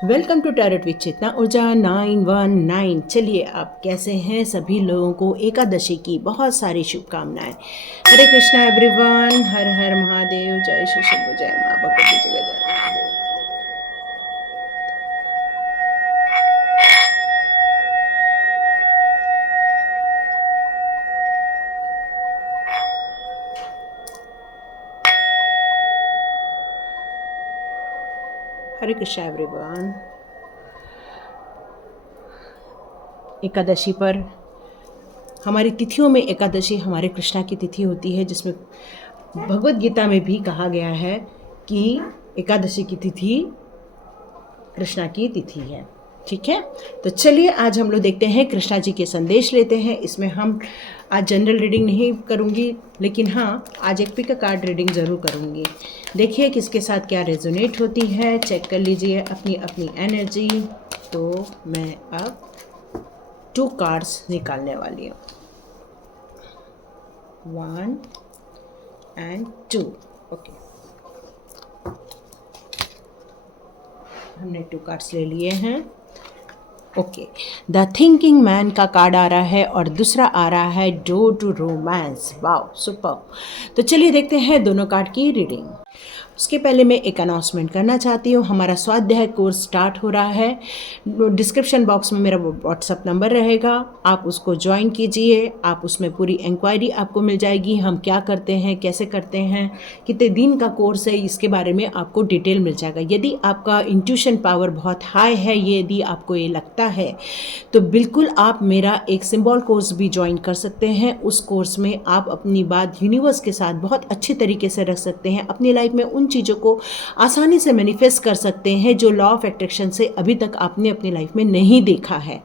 Welcome to tarot with चेतना ऊर्जा 919। चलिए, आप कैसे हैं? सभी लोगों को एकादशी की बहुत सारी शुभकामनाएं। हरे कृष्णा एवरीवन, हर हर महादेव, जय श्री शंभू, जय माँ भगवती जगह जय महादेव। हरे कृष्णा एवरीवन। एकादशी पर हमारी तिथियों में एकादशी हमारे कृष्णा की तिथि होती है, जिसमें भगवत गीता में भी कहा गया है कि एकादशी की तिथि कृष्णा की तिथि है। ठीक है, तो चलिए आज हम लोग देखते हैं, कृष्णा जी के संदेश लेते हैं। इसमें हम आज जनरल रीडिंग नहीं करूंगी, लेकिन हाँ आज एक पिक कार्ड रीडिंग ज़रूर करूंगी। देखिए किसके साथ क्या रेजोनेट होती है, चेक कर लीजिए अपनी अपनी एनर्जी। तो मैं अब 2 कार्ड्स निकालने वाली हूँ, 1 and 2। ओके, हमने 2 कार्ड्स ले लिए हैं। ओके, द थिंकिंग मैन का कार्ड आ रहा है और दूसरा आ रहा है door to romance. Wow, super. तो चलिए देखते हैं दोनों कार्ड की रीडिंग। उसके पहले मैं एक अनाउंसमेंट करना चाहती हूँ। हमारा स्वाध्याय कोर्स स्टार्ट हो रहा है। डिस्क्रिप्शन बॉक्स में मेरा व्हाट्सअप नंबर रहेगा, आप उसको ज्वाइन कीजिए। आप उसमें पूरी इंक्वायरी आपको मिल जाएगी, हम क्या करते हैं, कैसे करते हैं, कितने दिन का कोर्स है, इसके बारे में आपको डिटेल मिल जाएगा। यदि आपका इंट्यूशन पावर बहुत हाई है, यदि आपको ये लगता है, तो बिल्कुल आप मेरा एक सिंबल कोर्स भी ज्वाइन कर सकते हैं। उस कोर्स में आप अपनी बात यूनिवर्स के साथ बहुत अच्छी तरीके से रख सकते हैं, अपनी लाइफ में उन चीज़ों को आसानी से मैनिफेस्ट कर सकते हैं जो लॉ ऑफ अट्रैक्शन से अभी तक आपने अपनी लाइफ में नहीं देखा है।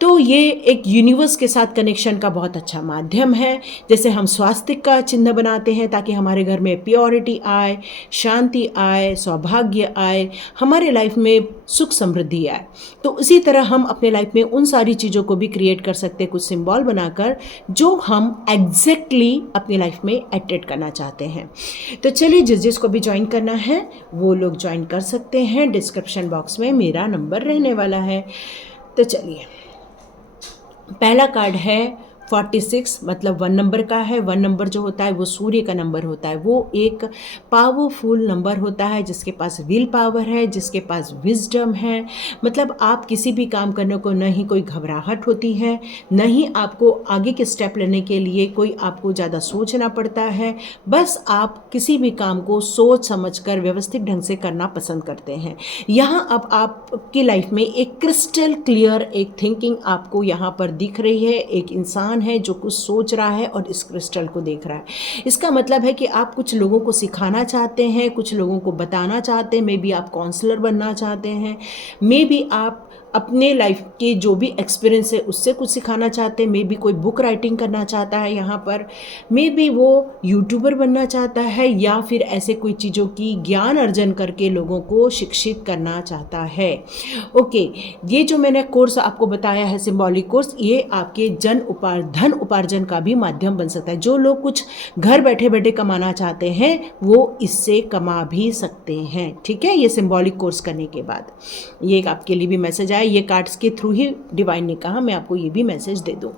तो ये एक यूनिवर्स के साथ कनेक्शन का बहुत अच्छा माध्यम है। जैसे हम स्वास्तिक का चिन्ह बनाते हैं ताकि हमारे घर में प्योरिटी आए, शांति आए, सौभाग्य आए, हमारे लाइफ में सुख समृद्धि आए, तो उसी तरह हम अपने लाइफ में उन सारी चीज़ों को भी क्रिएट कर सकते हैं, कुछ सिंबल बनाकर, जो हम एग्जैक्टली अपनी लाइफ में अट्रैक्ट करना चाहते हैं। तो चलिए, जिसको भी ज्वाइन करना है वो लोग ज्वाइन कर सकते हैं। डिस्क्रिप्शन बॉक्स में मेरा नंबर रहने वाला है। तो चलिए, पहला कार्ड है 46, मतलब 1 नंबर का है। 1 नंबर जो होता है वो सूर्य का नंबर होता है। वो एक पावरफुल नंबर होता है, जिसके पास विल पावर है, जिसके पास विजडम है। मतलब आप किसी भी काम करने को न ही कोई घबराहट होती है, न ही आपको आगे के स्टेप लेने के लिए कोई आपको ज़्यादा सोचना पड़ता है। बस आप किसी भी काम को सोच समझकर व्यवस्थित ढंग से करना पसंद करते हैं। यहाँ अब आपकी लाइफ में एक क्रिस्टल क्लियर एक थिंकिंग आपको यहाँ पर दिख रही है। एक इंसान है जो कुछ सोच रहा है और इस क्रिस्टल को देख रहा है। इसका मतलब है कि आप कुछ लोगों को सिखाना चाहते हैं, कुछ लोगों को बताना चाहते हैं, मे बी आप काउंसलर बनना चाहते हैं, मे बी आप अपने लाइफ के जो भी एक्सपीरियंस है उससे कुछ सिखाना चाहते हैं, मे बी कोई बुक राइटिंग करना चाहता है यहाँ पर, मे बी वो यूट्यूबर बनना चाहता है, या फिर ऐसे कोई चीज़ों की ज्ञान अर्जन करके लोगों को शिक्षित करना चाहता है। ओके, ये जो मैंने कोर्स आपको बताया है, सिंबॉलिक कोर्स, ये आपके धन उपार्जन का भी माध्यम बन सकता है। जो लोग कुछ घर बैठे बैठे कमाना चाहते हैं वो इससे कमा भी सकते हैं। ठीक है, ये सिंबॉलिक कोर्स करने के बाद ये आपके लिए भी मैसेज आया। ये कार्ड्स के थ्रू ही डिवाइन ने कहा मैं आपको ये भी मैसेज दे दूं।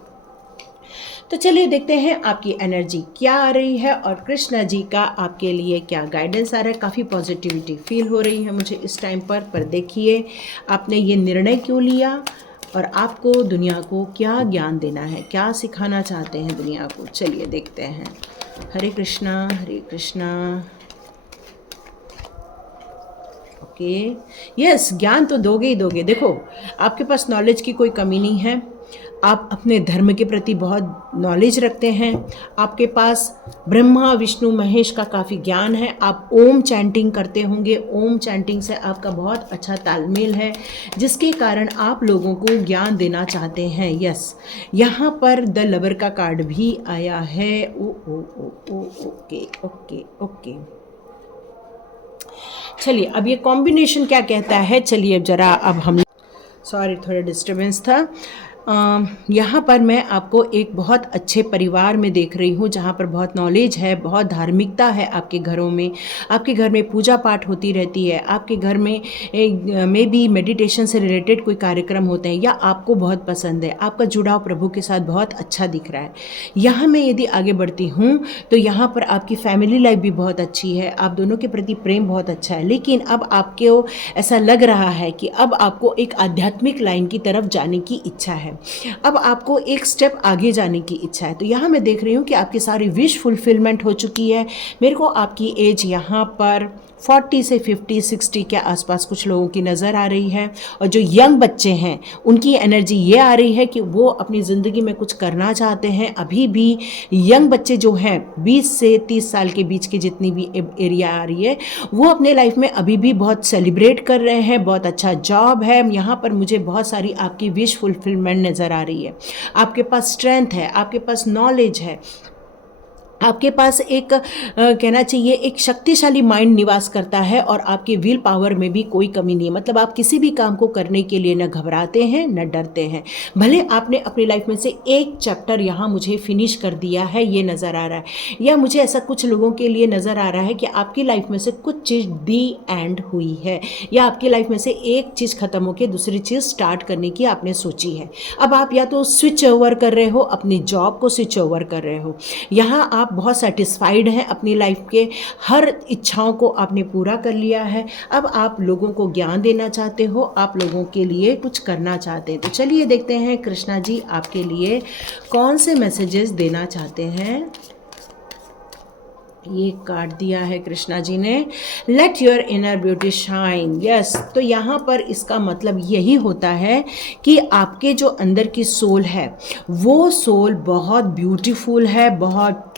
तो चलिए देखते हैं आपकी एनर्जी क्या आ रही है और कृष्णा जी का आपके लिए क्या गाइडेंस आ रहा है। काफ़ी पॉजिटिविटी फील हो रही है मुझे इस टाइम पर देखिए आपने ये निर्णय क्यों लिया और आपको दुनिया को क्या ज्ञान देना है, क्या सिखाना चाहते हैं दुनिया को। चलिए देखते हैं। हरे कृष्णा, हरे कृष्णा। ओके, यस, ज्ञान तो दोगे ही दोगे। देखो, आपके पास नॉलेज की कोई कमी नहीं है। आप अपने धर्म के प्रति बहुत नॉलेज रखते हैं। आपके पास ब्रह्मा विष्णु महेश का काफ़ी ज्ञान है। आप ओम चैंटिंग करते होंगे। ओम चैंटिंग से आपका बहुत अच्छा तालमेल है, जिसके कारण आप लोगों को ज्ञान देना चाहते हैं। यस, यहाँ पर द लवर का कार्ड भी आया है। ओ ओ ओ ओ ओके ओके ओके। चलिए, अब ये कॉम्बिनेशन क्या कहता है। चलिए अब जरा, अब हम, सॉरी थोड़ा डिस्टर्बेंस था। यहाँ पर मैं आपको एक बहुत अच्छे परिवार में देख रही हूँ, जहाँ पर बहुत नॉलेज है, बहुत धार्मिकता है आपके घरों में। आपके घर में पूजा पाठ होती रहती है, आपके घर में भी मेडिटेशन से रिलेटेड कोई कार्यक्रम होते हैं, या आपको बहुत पसंद है, आपका जुड़ाव प्रभु के साथ बहुत अच्छा दिख रहा है। यहाँ मैं यदि आगे बढ़ती हूँ तो यहाँ पर आपकी फैमिली लाइफ भी बहुत अच्छी है, आप दोनों के प्रति प्रेम बहुत अच्छा है। लेकिन अब आपको ऐसा लग रहा है कि अब आपको एक आध्यात्मिक लाइन की तरफ जाने की इच्छा है, अब आपको एक स्टेप आगे जाने की इच्छा है। तो यहाँ मैं देख रही हूँ कि आपकी सारी विश फुलफिलमेंट हो चुकी है। मेरे को आपकी एज यहाँ पर 40 से 50 60 के आसपास कुछ लोगों की नज़र आ रही है। और जो यंग बच्चे हैं उनकी एनर्जी ये आ रही है कि वो अपनी ज़िंदगी में कुछ करना चाहते हैं। अभी भी यंग बच्चे जो हैं 20 से 30 साल के बीच की जितनी भी एरिया आ रही है, वो अपने लाइफ में अभी भी बहुत सेलिब्रेट कर रहे हैं, बहुत अच्छा जॉब है। यहाँ पर मुझे बहुत सारी आपकी विश फुलफिलमेंट नज़र आ रही है। आपके पास स्ट्रेंथ है, आपके पास नॉलेज है, आपके पास एक कहना चाहिए एक शक्तिशाली माइंड निवास करता है, और आपके विल पावर में भी कोई कमी नहीं है। मतलब आप किसी भी काम को करने के लिए न घबराते हैं न डरते हैं। भले आपने अपनी लाइफ में से एक चैप्टर यहाँ मुझे फिनिश कर दिया है, ये नज़र आ रहा है, या मुझे ऐसा कुछ लोगों के लिए नज़र आ रहा है कि आपकी लाइफ में से कुछ चीज़ दी एंड हुई है, या आपकी लाइफ में से एक चीज़ ख़त्म होकर दूसरी चीज़ स्टार्ट करने की आपने सोची है। अब आप या तो स्विच ओवर कर रहे हो, अपनी जॉब को स्विच ओवर कर रहे हो, यहाँ आप बहुत सेटिस्फाइड हैं अपनी लाइफ के हर इच्छाओं को आपने पूरा कर लिया है। अब आप लोगों को ज्ञान देना चाहते हो, आप लोगों के लिए कुछ करना चाहते हैं। तो चलिए देखते हैं कृष्णा जी आपके लिए कौन से मैसेजेस देना चाहते हैं। ये कार्ड दिया है कृष्णा जी ने, let your inner beauty shine. Yes, तो यहाँ पर इसका मतलब यही होता है कि आपके जो अंदर की सोल है वो सोल बहुत ब्यूटीफुल है, बहुत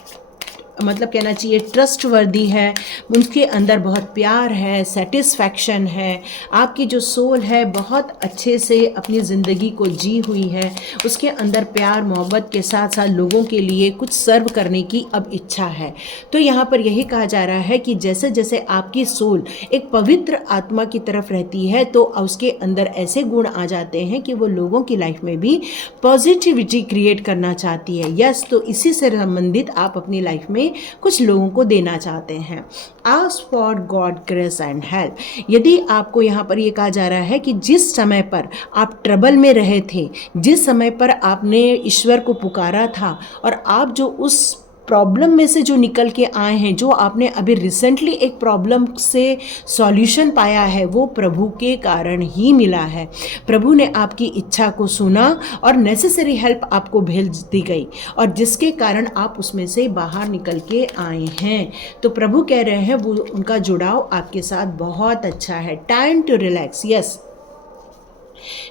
मतलब कहना चाहिए ट्रस्टवर्दी है, उनके अंदर बहुत प्यार है, सेटिस्फैक्शन है। आपकी जो सोल है बहुत अच्छे से अपनी ज़िंदगी को जी हुई है, उसके अंदर प्यार मोहब्बत के साथ साथ लोगों के लिए कुछ सर्व करने की अब इच्छा है। तो यहाँ पर यही कहा जा रहा है कि जैसे जैसे आपकी सोल एक पवित्र आत्मा की तरफ रहती है तो उसके अंदर ऐसे गुण आ जाते हैं कि वो लोगों की लाइफ में भी पॉजिटिविटी क्रिएट करना चाहती है। यस, तो इसी से संबंधित आप अपनी लाइफ में कुछ लोगों को देना चाहते हैं। Ask for God grace and help. यदि आपको यहाँ पर ये कहा जा रहा है कि जिस समय पर आप ट्रबल में रहे थे, जिस समय पर आपने ईश्वर को पुकारा था, और आप जो उस प्रॉब्लम में से जो निकल के आए हैं, जो आपने अभी रिसेंटली एक प्रॉब्लम से सॉल्यूशन पाया है, वो प्रभु के कारण ही मिला है। प्रभु ने आपकी इच्छा को सुना और नेसेसरी हेल्प आपको भेज दी गई, और जिसके कारण आप उसमें से बाहर निकल के आए हैं। तो प्रभु कह रहे हैं वो उनका जुड़ाव आपके साथ बहुत अच्छा है। Time to relax. यस,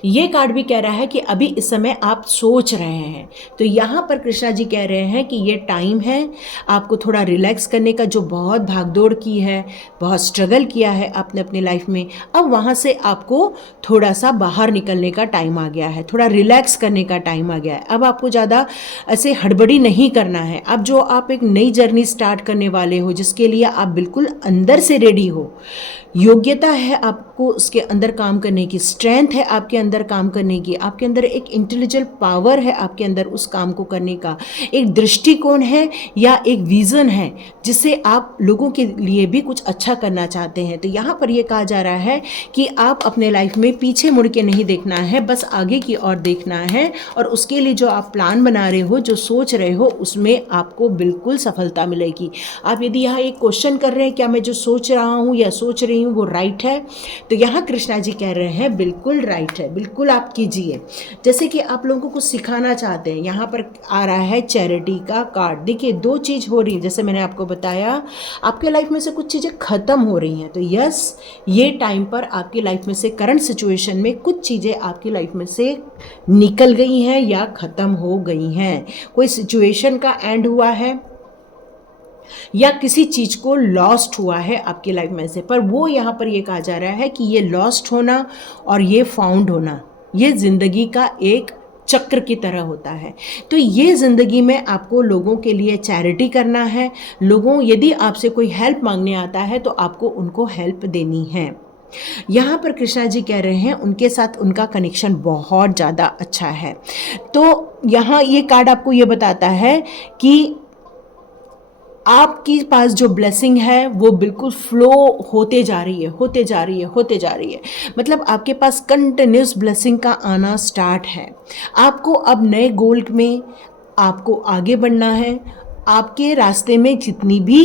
ये कार्ड भी कह रहा है कि अभी इस समय आप सोच रहे हैं, तो यहाँ पर कृष्णा जी कह रहे हैं कि ये टाइम है आपको थोड़ा रिलैक्स करने का। जो बहुत भागदौड़ की है, बहुत स्ट्रगल किया है आपने अपनी लाइफ में, अब वहाँ से आपको थोड़ा सा बाहर निकलने का टाइम आ गया है, थोड़ा रिलैक्स करने का टाइम आ गया है। अब आपको ज़्यादा ऐसे हड़बड़ी नहीं करना है। अब जो आप एक नई जर्नी स्टार्ट करने वाले हो, जिसके लिए आप बिल्कुल अंदर से रेडी हो, योग्यता है आपको उसके अंदर काम करने की, स्ट्रेंथ है आपके अंदर काम करने की, आपके अंदर एक इंटेलिजेंट पावर है आपके अंदर उस काम को करने का, एक दृष्टिकोण है या एक विज़न है जिससे आप लोगों के लिए भी कुछ अच्छा करना चाहते हैं। तो यहाँ पर ये कहा जा रहा है कि आप अपने लाइफ में पीछे मुड़ के नहीं देखना है, बस आगे की ओर देखना है, और उसके लिए जो आप प्लान बना रहे हो, जो सोच रहे हो, उसमें आपको बिल्कुल सफलता मिलेगी। आप यदि यहाँ एक क्वेश्चन कर रहे हैं क्या मैं जो सोच रहा हूँ या सोच रही हूँ वो राइट है, तो यहाँ कृष्णा जी कह रहे हैं बिल्कुल राइट है, बिल्कुल आप कीजिए। जैसे कि आप लोगों को कुछ सिखाना चाहते हैं, यहाँ पर आ रहा है चैरिटी का कार्ड। देखिए दो चीज़ हो रही है, जैसे मैंने आपको बताया आपके लाइफ में से कुछ चीज़ें ख़त्म हो रही हैं। तो यस, ये टाइम पर आपकी लाइफ में से करंट सिचुएशन में कुछ चीज़ें आपकी लाइफ में से निकल गई हैं या ख़त्म हो गई हैं। कोई सिचुएशन का एंड हुआ है या किसी चीज़ को लॉस्ट हुआ है आपकी लाइफ में से, पर वो यहाँ पर ये कहा जा रहा है कि ये लॉस्ट होना और ये फाउंड होना, ये ज़िंदगी का एक चक्र की तरह होता है। तो ये ज़िंदगी में आपको लोगों के लिए चैरिटी करना है। लोगों यदि आपसे कोई हेल्प मांगने आता है तो आपको उनको हेल्प देनी है। यहाँ पर कृष्णा जी कह रहे हैं उनके साथ उनका कनेक्शन बहुत ज़्यादा अच्छा है। तो यहाँ ये कार्ड आपको ये बताता है कि आपके पास जो ब्लेसिंग है वो बिल्कुल फ्लो होते जा रही है, होते जा रही है, होते जा रही है। मतलब आपके पास कंटिन्यूस ब्लेसिंग का आना स्टार्ट है। आपको अब नए गोल में आपको आगे बढ़ना है। आपके रास्ते में जितनी भी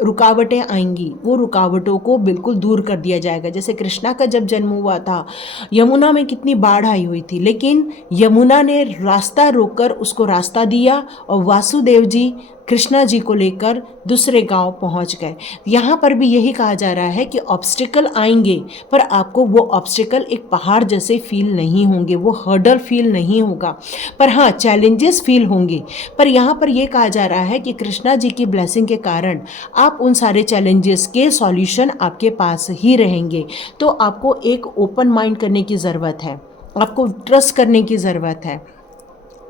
रुकावटें आएंगी वो रुकावटों को बिल्कुल दूर कर दिया जाएगा। जैसे कृष्णा का जब जन्म हुआ था, यमुना में कितनी बाढ़ आई हुई थी, लेकिन यमुना ने रास्ता रोककर उसको रास्ता दिया और वासुदेव जी कृष्णा जी को लेकर दूसरे गांव पहुंच गए। यहाँ पर भी यही कहा जा रहा है कि ऑब्स्टिकल आएंगे, पर आपको वो ऑब्स्टिकल एक पहाड़ जैसे फील नहीं होंगे, वो हर्डल फील नहीं होगा, पर हाँ चैलेंजेस फील होंगे। पर यहाँ पर ये कहा जा रहा है कि कृष्णा जी की ब्लेसिंग के कारण आप उन सारे चैलेंजेस के सॉल्यूशन आपके पास ही रहेंगे। तो आपको एक ओपन माइंड करने की ज़रूरत है, आपको ट्रस्ट करने की ज़रूरत है,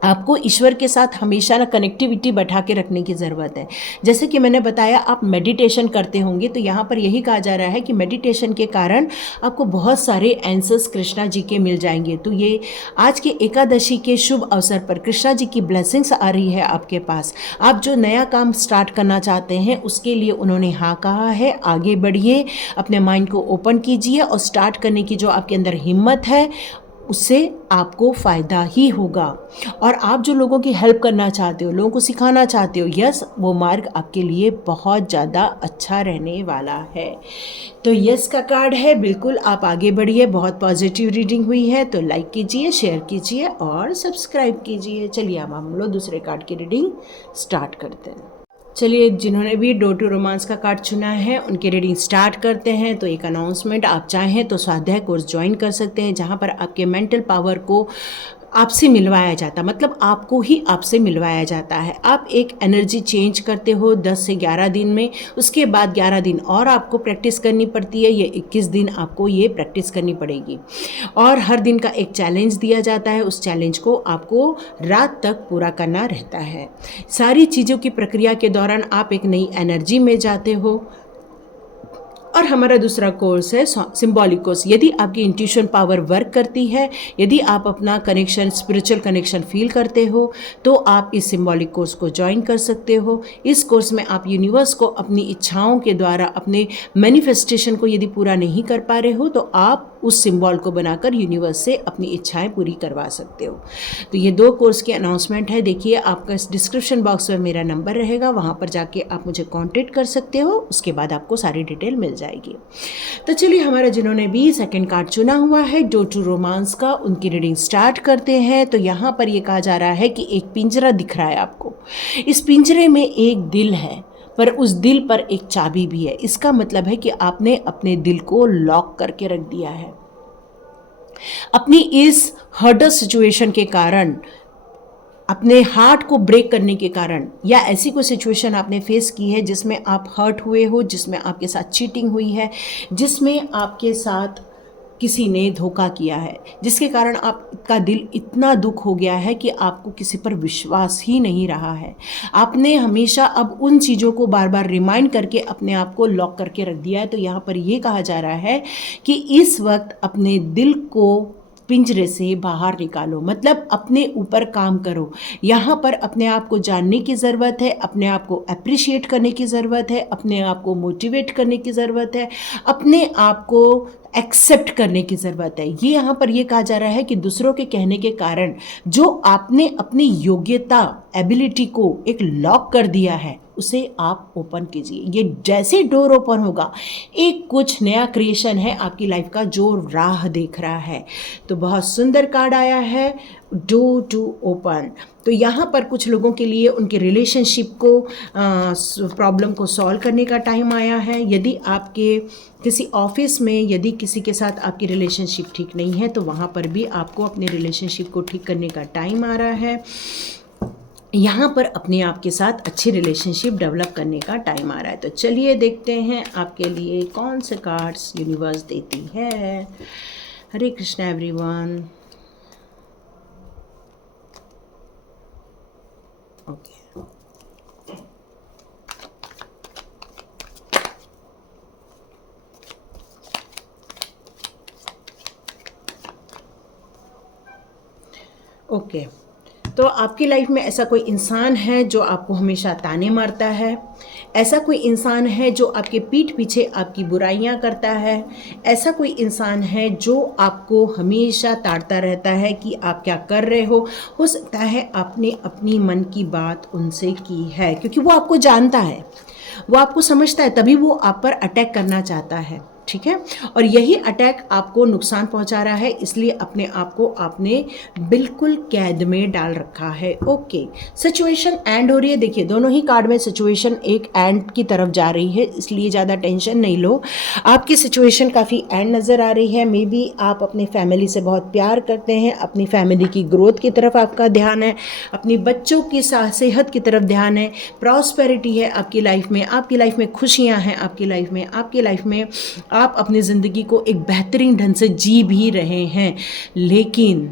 आपको ईश्वर के साथ हमेशा ना कनेक्टिविटी बैठा के रखने की ज़रूरत है। जैसे कि मैंने बताया आप मेडिटेशन करते होंगे, तो यहाँ पर यही कहा जा रहा है कि मेडिटेशन के कारण आपको बहुत सारे आंसर्स कृष्णा जी के मिल जाएंगे। तो ये आज के एकादशी के शुभ अवसर पर कृष्णा जी की ब्लेसिंग्स आ रही है आपके पास। आप जो नया काम स्टार्ट करना चाहते हैं उसके लिए उन्होंने हाँ कहा है। आगे बढ़िए, अपने माइंड को ओपन कीजिए और स्टार्ट करने की जो आपके अंदर हिम्मत है उससे आपको फ़ायदा ही होगा। और आप जो लोगों की हेल्प करना चाहते हो, लोगों को सिखाना चाहते हो, यस वो मार्ग आपके लिए बहुत ज़्यादा अच्छा रहने वाला है। तो यस का कार्ड है, बिल्कुल आप आगे बढ़िए। बहुत पॉजिटिव रीडिंग हुई है, तो लाइक कीजिए, शेयर कीजिए और सब्सक्राइब कीजिए। चलिए अब हम लोग दूसरे कार्ड की रीडिंग स्टार्ट करते हैं। चलिए, जिन्होंने भी डोर टू रोमांस का कार्ड चुना है उनकी रीडिंग स्टार्ट करते हैं। तो एक अनाउंसमेंट, आप चाहें तो स्वाध्याय कोर्स ज्वाइन कर सकते हैं, जहां पर आपके मेंटल पावर को आपसे मिलवाया जाता, मतलब आपको ही आपसे मिलवाया जाता है। आप एक एनर्जी चेंज करते हो 10 से 11 दिन में, उसके बाद 11 दिन और आपको प्रैक्टिस करनी पड़ती है। ये 21 दिन आपको ये प्रैक्टिस करनी पड़ेगी और हर दिन का एक चैलेंज दिया जाता है। उस चैलेंज को आपको रात तक पूरा करना रहता है। सारी चीज़ों की प्रक्रिया के दौरान आप एक नई एनर्जी में जाते हो। और हमारा दूसरा कोर्स है सिंबॉलिक कोर्स। यदि आपकी इंट्यूशन पावर वर्क करती है, यदि आप अपना कनेक्शन, स्पिरिचुअल कनेक्शन फील करते हो, तो आप इस सिंबॉलिक कोर्स को ज्वाइन कर सकते हो। इस कोर्स में आप यूनिवर्स को अपनी इच्छाओं के द्वारा, अपने मैनिफेस्टेशन को यदि पूरा नहीं कर पा रहे हो, तो आप उस सिंबल को बनाकर यूनिवर्स से अपनी इच्छाएं पूरी करवा सकते हो। तो ये 2 कोर्स की अनाउंसमेंट है। देखिए, आपका डिस्क्रिप्शन बॉक्स में मेरा नंबर रहेगा, वहाँ पर जाके आप मुझे कॉन्टेक्ट कर सकते हो। उसके बाद आपको सारी डिटेल मिल जाएगी। तो चलिए, हमारा जिन्होंने भी सेकंड कार्ड चुना हुआ है डोर टू रोमांस का, उनकी रीडिंग स्टार्ट करते हैं। तो यहाँ पर ये कहा जा रहा है कि एक पिंजरा दिख रहा है आपको। इस पिंजरे में एक दिल है, पर उस दिल पर एक चाबी भी है। इसका मतलब है कि आपने अपने दिल को लॉक करके रख दिया है। अपनी इस हर्डल सिचुएशन के कारण, अपने हार्ट को ब्रेक करने के कारण, या ऐसी कोई सिचुएशन आपने फेस की है जिसमें आप हर्ट हुए हो, जिसमें आपके साथ चीटिंग हुई है, जिसमें आपके साथ किसी ने धोखा किया है, जिसके कारण आपका दिल इतना दुख हो गया है कि आपको किसी पर विश्वास ही नहीं रहा है। आपने हमेशा अब उन चीज़ों को बार बार रिमाइंड करके अपने आप को लॉक करके रख दिया है। तो यहाँ पर ये कहा जा रहा है कि इस वक्त अपने दिल को पिंजरे से बाहर निकालो, मतलब अपने ऊपर काम करो। यहाँ पर अपने आप को जानने की ज़रूरत है, अपने आप को अप्रिशिएट करने की ज़रूरत है, अपने आप को मोटिवेट करने की ज़रूरत है, अपने आप को एक्सेप्ट करने की ज़रूरत है। ये यहाँ पर ये कहा जा रहा है कि दूसरों के कहने के कारण जो आपने अपनी योग्यता, एबिलिटी को एक लॉक कर दिया है, उसे आप ओपन कीजिए। ये जैसे डोर ओपन होगा, एक कुछ नया क्रिएशन है आपकी लाइफ का जो राह देख रहा है। तो बहुत सुंदर कार्ड आया है, डोर टू ओपन। तो यहाँ पर कुछ लोगों के लिए उनके रिलेशनशिप को, प्रॉब्लम को सॉल्व करने का टाइम आया है। यदि आपके किसी ऑफिस में यदि किसी के साथ आपकी रिलेशनशिप ठीक नहीं है, तो वहाँ पर भी आपको अपने रिलेशनशिप को ठीक करने का टाइम आ रहा है। यहाँ पर अपने आप के साथ अच्छी रिलेशनशिप डेवलप करने का टाइम आ रहा है। तो चलिए देखते हैं आपके लिए कौन से कार्ड्स यूनिवर्स देती है। हरे कृष्णा एवरीवन। ओके, ओके, तो आपकी लाइफ में ऐसा कोई इंसान है जो आपको हमेशा ताने मारता है, ऐसा कोई इंसान है जो आपके पीठ पीछे आपकी बुराइयां करता है, ऐसा कोई इंसान है जो आपको हमेशा ताड़ता रहता है कि आप क्या कर रहे हो सकता है आपने अपनी मन की बात उनसे की है, क्योंकि वो आपको जानता है, वो आपको समझता है, तभी वो आप पर अटैक करना चाहता है, ठीक है। और यही अटैक आपको नुकसान पहुंचा रहा है, इसलिए अपने आप को आपने बिल्कुल कैद में डाल रखा है। ओके, सिचुएशन एंड हो रही है, देखिए दोनों ही कार्ड में सिचुएशन एक एंड की तरफ जा रही है, इसलिए ज़्यादा टेंशन नहीं लो। आपकी सिचुएशन काफ़ी एंड नज़र आ रही है। मे बी आप अपनी फैमिली से बहुत प्यार करते हैं, अपनी फैमिली की ग्रोथ की तरफ आपका ध्यान है, अपनी बच्चों की सेहत की तरफ ध्यान है, प्रॉस्पेरिटी है आपकी लाइफ में, आपकी लाइफ में खुशियाँ हैं, आपकी लाइफ में आप अपनी ज़िंदगी को एक बेहतरीन ढंग से जी भी रहे हैं। लेकिन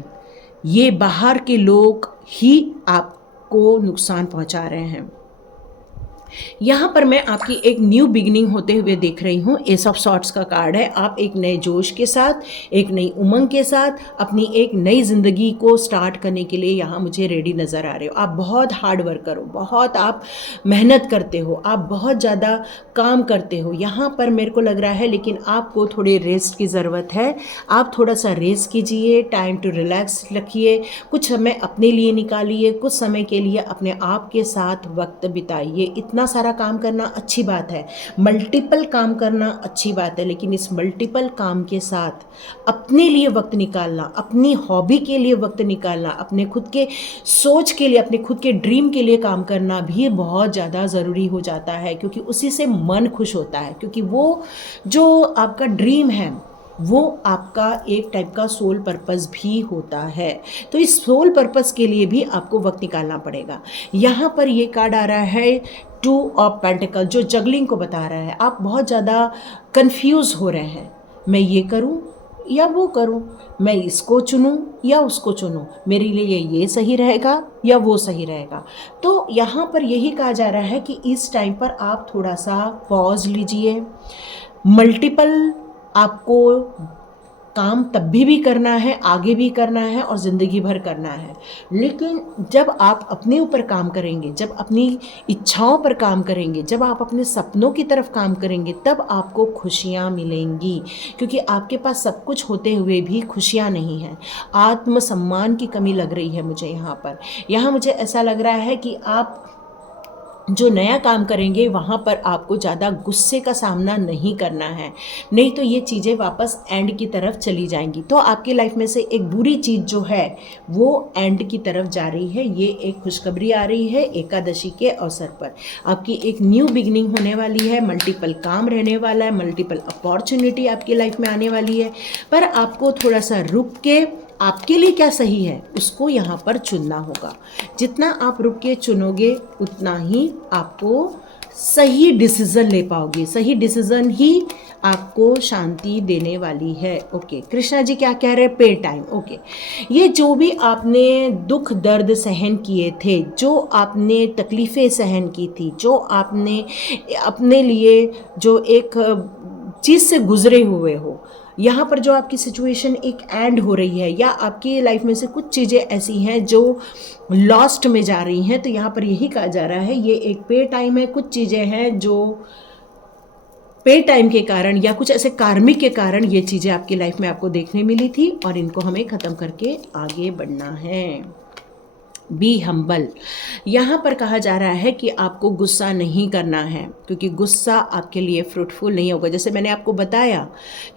ये बाहर के लोग ही आपको नुकसान पहुंचा रहे हैं। यहाँ पर मैं आपकी एक न्यू बिगिनिंग होते हुए देख रही हूँ। एस ऑफ सॉर्ट्स का कार्ड है। आप एक नए जोश के साथ, एक नई उमंग के साथ अपनी एक नई ज़िंदगी को स्टार्ट करने के लिए यहाँ मुझे रेडी नज़र आ रहे हो। आप बहुत हार्ड वर्कर हो, बहुत आप मेहनत करते हो, आप बहुत ज़्यादा काम करते हो यहाँ पर मेरे को लग रहा है, लेकिन आपको थोड़े रेस्ट की ज़रूरत है। आप थोड़ा सा रेस्ट कीजिए, टाइम टू रिलैक्स रखिए, कुछ समय अपने लिए निकालिए, कुछ समय के लिए अपने आप के साथ वक्त बिताइए। इतना सारा काम करना अच्छी बात है, मल्टीपल काम करना अच्छी बात है, लेकिन इस मल्टीपल काम के साथ अपने लिए वक्त निकालना, अपनी हॉबी के लिए वक्त निकालना, अपने खुद के सोच के लिए, अपने खुद के ड्रीम के लिए काम करना भी बहुत ज़्यादा ज़रूरी हो जाता है, क्योंकि उसी से मन खुश होता है, क्योंकि वो जो आपका ड्रीम है वो आपका एक टाइप का सोल पर्पस भी होता है। तो इस सोल पर्पस के लिए भी आपको वक्त निकालना पड़ेगा। यहाँ पर ये कार्ड आ रहा है टू ऑफ पेंटिकल, जो जगलिंग को बता रहा है। आप बहुत ज़्यादा कंफ्यूज हो रहे हैं, मैं ये करूँ या वो करूं, मैं इसको चुनूं या उसको चुनूं, मेरे लिए ये सही रहेगा या वो सही रहेगा। तो यहाँ पर यही कहा जा रहा है कि इस टाइम पर आप थोड़ा सा पॉज लीजिए। मल्टीपल आपको काम तब भी करना है, आगे भी करना है और ज़िंदगी भर करना है, लेकिन जब आप अपने ऊपर काम करेंगे, जब अपनी इच्छाओं पर काम करेंगे, जब आप अपने सपनों की तरफ काम करेंगे, तब आपको खुशियाँ मिलेंगी, क्योंकि आपके पास सब कुछ होते हुए भी खुशियाँ नहीं हैं। आत्मसम्मान की कमी लग रही है मुझे यहाँ पर। यहाँ मुझे ऐसा लग रहा है कि आप जो नया काम करेंगे वहाँ पर आपको ज़्यादा गुस्से का सामना नहीं करना है, नहीं तो ये चीज़ें वापस एंड की तरफ चली जाएंगी। तो आपकी लाइफ में से एक बुरी चीज़ जो है वो एंड की तरफ जा रही है। ये एक खुशखबरी आ रही है एकादशी के अवसर पर। आपकी एक न्यू बिगिनिंग होने वाली है, मल्टीपल काम रहने वाला है, मल्टीपल अपॉर्चुनिटी आपकी लाइफ में आने वाली है, पर आपको थोड़ा सा रुक के आपके लिए क्या सही है उसको यहाँ पर चुनना होगा। जितना आप रुक के चुनोगे उतना ही आपको सही डिसीज़न ले पाओगे, सही डिसीज़न ही आपको शांति देने वाली है। ओके, कृष्णा जी क्या कह रहे हैं, पे टाइम। ओके, ये जो भी आपने दुख दर्द सहन किए थे, जो आपने तकलीफ़ें सहन की थी, जो आपने अपने लिए जो एक चीज़ से गुजरे हुए हो, यहाँ पर जो आपकी सिचुएशन एक एंड हो रही है, या आपकी लाइफ में से कुछ चीज़ें ऐसी हैं जो लॉस्ट में जा रही हैं, तो यहाँ पर यही कहा जा रहा है ये एक पे टाइम है। कुछ चीज़ें हैं जो पे टाइम के कारण या कुछ ऐसे कार्मिक के कारण ये चीज़ें आपकी लाइफ में आपको देखने मिली थी, और इनको हमें ख़त्म करके आगे बढ़ना है। Be humble. यहाँ पर कहा जा रहा है कि आपको गुस्सा नहीं करना है, क्योंकि गुस्सा आपके लिए फ्रूटफुल नहीं होगा। जैसे मैंने आपको बताया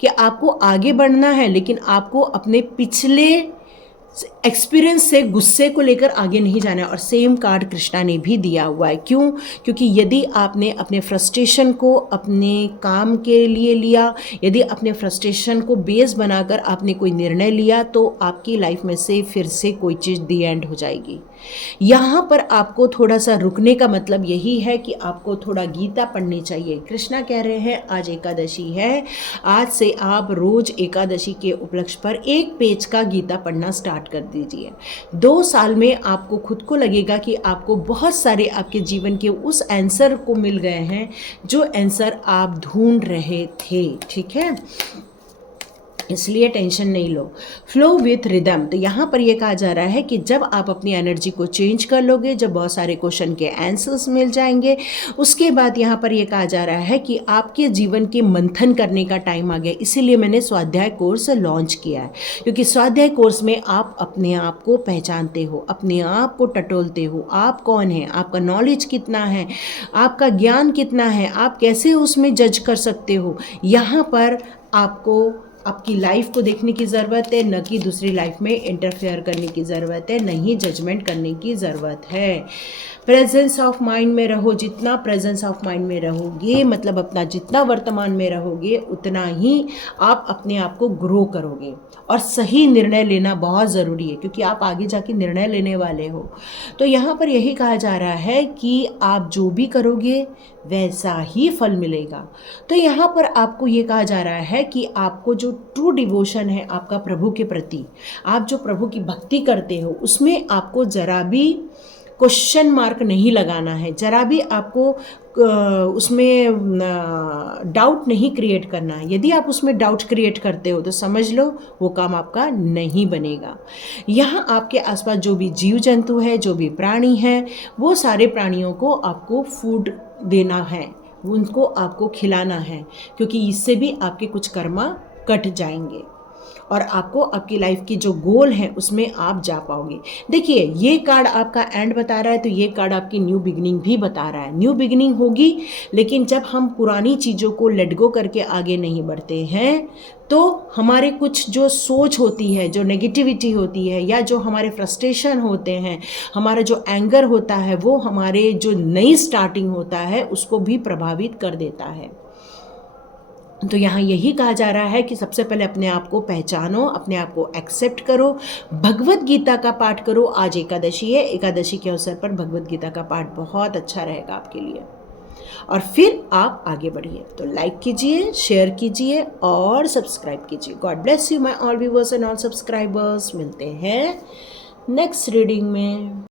कि आपको आगे बढ़ना है, लेकिन आपको अपने पिछले एक्सपीरियंस से गुस्से को लेकर आगे नहीं जाना है। और सेम कार्ड कृष्णा ने भी दिया हुआ है। क्यों? क्योंकि यदि आपने अपने फ्रस्ट्रेशन को अपने काम के लिए लिया, यदि अपने फ्रस्ट्रेशन को बेस बनाकर आपने कोई निर्णय लिया, तो आपकी लाइफ में से फिर से कोई चीज़ दी एंड हो जाएगी। यहाँ पर आपको थोड़ा सा रुकने का मतलब यही है कि आपको थोड़ा गीता पढ़नी चाहिए। कृष्णा कह रहे हैं आज एकादशी है, आज से आप रोज एकादशी के उपलक्ष्य पर एक पेज का गीता पढ़ना स्टार्ट कर दीजिए। 2 साल में आपको खुद को लगेगा कि आपको बहुत सारे आपके जीवन के उस आंसर को मिल गए हैं जो आंसर आप ढूंढ रहे थे। ठीक है, इसलिए टेंशन नहीं लो। फ्लो विथ रिदम, तो यहाँ पर ये कहा जा रहा है कि जब आप अपनी एनर्जी को चेंज कर लोगे, जब बहुत सारे क्वेश्चन के आंसर्स मिल जाएंगे, उसके बाद यहाँ पर ये कहा जा रहा है कि आपके जीवन के मंथन करने का टाइम आ गया। इसीलिए मैंने स्वाध्याय कोर्स लॉन्च किया है, क्योंकि स्वाध्याय कोर्स में आप अपने आप को पहचानते हो, अपने आप को टटोलते हो, आप कौन है, आपका नॉलेज कितना है, आपका ज्ञान कितना है, आप कैसे उसमें जज कर सकते हो। यहाँ पर आपको आपकी लाइफ को देखने की ज़रूरत है, न कि दूसरी लाइफ में इंटरफेयर करने की ज़रूरत है, नहीं जजमेंट करने की ज़रूरत है। प्रेजेंस ऑफ माइंड में रहो, जितना प्रेजेंस ऑफ माइंड में रहोगे, मतलब अपना जितना वर्तमान में रहोगे, उतना ही आप अपने आप को ग्रो करोगे। और सही निर्णय लेना बहुत ज़रूरी है, क्योंकि आप आगे जाके निर्णय लेने वाले हो। तो यहाँ पर यही कहा जा रहा है कि आप जो भी करोगे वैसा ही फल मिलेगा। तो यहाँ पर आपको ये कहा जा रहा है कि आपको जो ट्रू डिवोशन है आपका प्रभु के प्रति, आप जो प्रभु की भक्ति करते हो, उसमें आपको ज़रा भी क्वेश्चन मार्क नहीं लगाना है, ज़रा भी आपको उसमें डाउट नहीं क्रिएट करना है। यदि आप उसमें डाउट क्रिएट करते हो तो समझ लो वो काम आपका नहीं बनेगा। यहाँ आपके आसपास जो भी जीव जंतु है, जो भी प्राणी हैं, वो सारे प्राणियों को आपको फूड देना है, उनको आपको खिलाना है, क्योंकि इससे भी आपके कुछ कर्मा कट जाएंगे और आपको आपकी लाइफ की जो गोल है उसमें आप जा पाओगे। देखिए, ये कार्ड आपका एंड बता रहा है, तो ये कार्ड आपकी न्यू बिगिनिंग भी बता रहा है। न्यू बिगिनिंग होगी, लेकिन जब हम पुरानी चीज़ों को लेट गो करके आगे नहीं बढ़ते हैं, तो हमारे कुछ जो सोच होती है, जो नेगेटिविटी होती है, या जो हमारे फ्रस्ट्रेशन होते हैं, हमारा जो एंगर होता है, वो हमारे जो नई स्टार्टिंग होता है उसको भी प्रभावित कर देता है। तो यहाँ यही कहा जा रहा है कि सबसे पहले अपने आप को पहचानो, अपने आप को एक्सेप्ट करो, भगवत गीता का पाठ करो। आज एकादशी है, एकादशी के अवसर पर भगवत गीता का पाठ बहुत अच्छा रहेगा आपके लिए, और फिर आप आगे बढ़िए। तो लाइक कीजिए, शेयर कीजिए और सब्सक्राइब कीजिए। God bless you my all viewers and all subscribers. मिलते हैं नेक्स्ट रीडिंग में।